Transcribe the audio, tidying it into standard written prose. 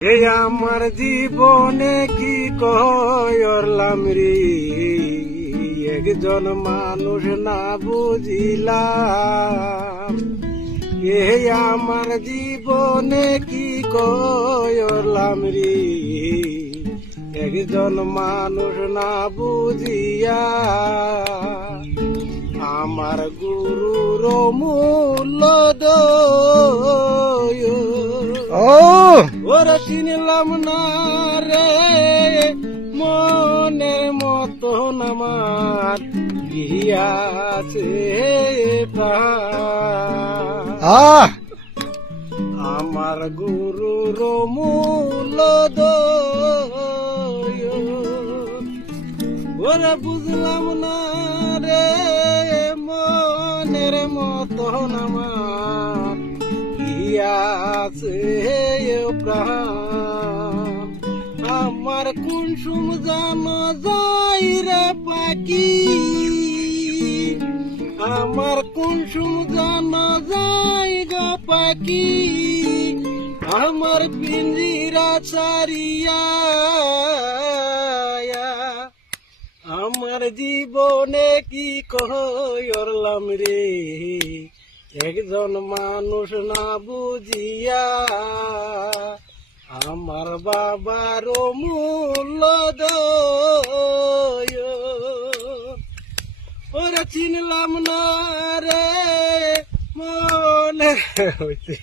এই আমার জীবনে কি করলাম রে, একজন মানুষ না বুঝিলাম। এই আমার জীবনে কি করলাম রে, একজন মানুষ না বুঝিয়া আমার গুরুর মূল্য ওরা চিনলাম না রে, মনের মতন আমার গিয়াছে আমার গুরুর মূল্য ওরা বুঝলাম না রে, মনের মতন আমার গিয়াছে প্রাণ। আমার কুনসুম জানো যাই রে পাখি, আমার কুনসুম জানো যাই গো পাখি, আমার পিঞ্জিরা ছাড়িয়া আমার জীবনে কি করলাম রে, একজন মানুষ না বুঝিয়া আমার বাবার মূল্য ওরা চিনলাম না রে মনে হইতে